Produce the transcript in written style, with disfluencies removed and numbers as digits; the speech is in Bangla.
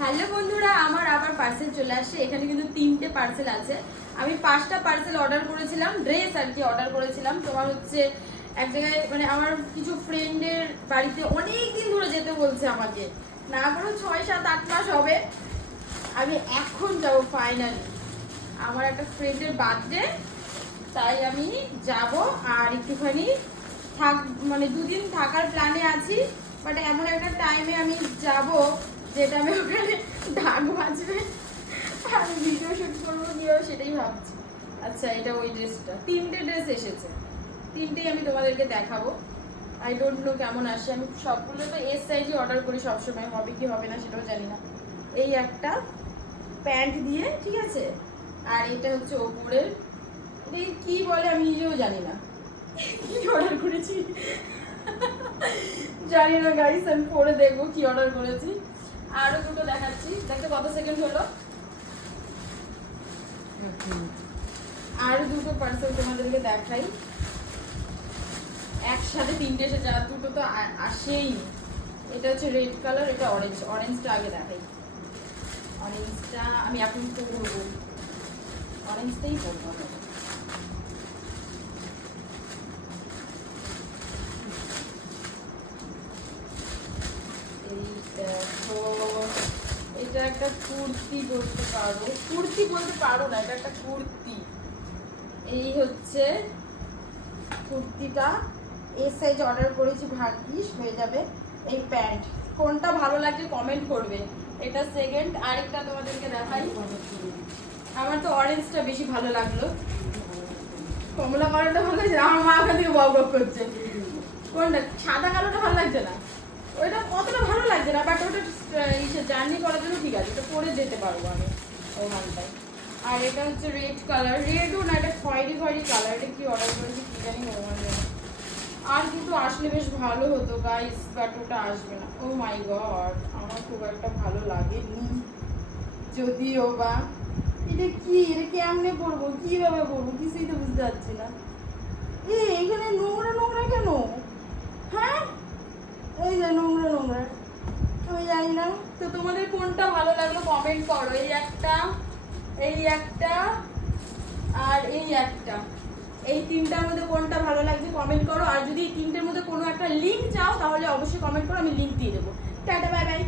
হ্যালো বন্ধুরা, আমার আবার পার্সেল চলে আসছে। এখানে কিন্তু 3টে পার্সেল আছে। আমি 5টা পার্সেল অর্ডার করেছিলাম, ড্রেস আর কি অর্ডার করেছিলাম। তোমার হচ্ছে এক জায়গায় মানে আমার কিছু ফ্রেন্ডের বাড়িতে অনেক দিন ধরে যেতে বলছে আমাকে, না করো 6, 7, 8 মাস হবে। আমি এখন যাবো ফাইনালি, আমার একটা ফ্রেন্ডের বার্থডে, তাই আমি যাব। আর একটুখানি থাক, মানে 2 দিন থাকার প্ল্যানে আছি। বাট এমন একটা টাইমে আমি যাব যেটা আমি ওখানে ঢাক বাজবে আর ভিডিও শুট করবো গিয়েও, সেটাই ভাবছি। আচ্ছা, এটা ওই ড্রেসটা। 3টে ড্রেস এসেছে, 3টেই আমি তোমাদেরকে দেখাবো। আই ডোন্ট নো কেমন আসে। আমি সবগুলো তো এস সাইজে অর্ডার করি সবসময়, হবে কি হবে না সেটাও জানি না। এই একটা প্যান্ট দিয়ে, ঠিক আছে। আর এটা হচ্ছে ওপরের, এটা কি বলে আমি নিজেও জানি না কি অর্ডার করেছি। জানি না গাইস, আমি পরে দেখবো কি অর্ডার করেছি। আরো দুটো দেখাচ্ছি, দেখতে কত সেকেন্ড হলো। আরো দুটো পার্সেল তোমাদেরকে দেখাই। একসাথে 3টে এসেছে, আর দুটো তো আসেই। এটা হচ্ছে রেড কালার, এটা অরেঞ্জ। অরেঞ্জটা আগে দেখাই। অরেঞ্জটা আমি এখন তো করবো, অরেঞ্জটাই করবো। এটা একটা কুর্তি বলতে পারো, কুর্তি বলতে পারো না, এটা একটা কুর্তি। এই হচ্ছে কুর্তিটা, এই সাইজ অর্ডার করেছি, ভাগ্যিস হয়ে যাবে। এই প্যান্ট, কোনটা ভালো লাগে কমেন্ট করবে। এটা সেকেন্ড। আরেকটা তোমাদেরকে দেখাই। আমার তো অরেঞ্জটা বেশি ভালো লাগলো, কমলা কালোটা ভালো লাগছে। আমার মা ওখান থেকে বক বক করছে, কোনটা সাদা কালোটা ভালো লাগছে না, ওইটা অতটা ভালো লাগছে না। বাট ওটা জার্নি করার জন্য ঠিক আছে, ওটা পরে যেতে পারবো আমি ওখানটায়। আর এটা হচ্ছে রেড কালার, রেডও না, এটা খয়েরি খয়েরি কালার। এটা কি অর্ডার করেছি কি জানি, ভগবান জানে। আর দুটো আসলে বেশ ভালো হতো গাইস, বাট ওটা আসবে না। ও মাই গড, আমার খুব একটা ভালো লাগেনি যদিও বা। এটা কি, এটা কেমনে পরবো, কিভাবে পরবো, কিছুই তো বুঝতে পারছি না। এখানে নোংরা নোংরা কেন? হ্যাঁ, এই যে নোংরা নোংরা, আমি জানি না। তো তোমাদের কোনটা ভালো লাগলো কমেন্ট করো। এই একটা, এই একটা, আর এই একটা, এই 3টার মধ্যে কোনটা ভালো লাগছে কমেন্ট করো। আর যদি এই 3টের মধ্যে কোনো একটা লিঙ্ক চাও তাহলে অবশ্যই কমেন্ট করো, আমি লিঙ্ক দিয়ে দেবো। Tata, bye bye.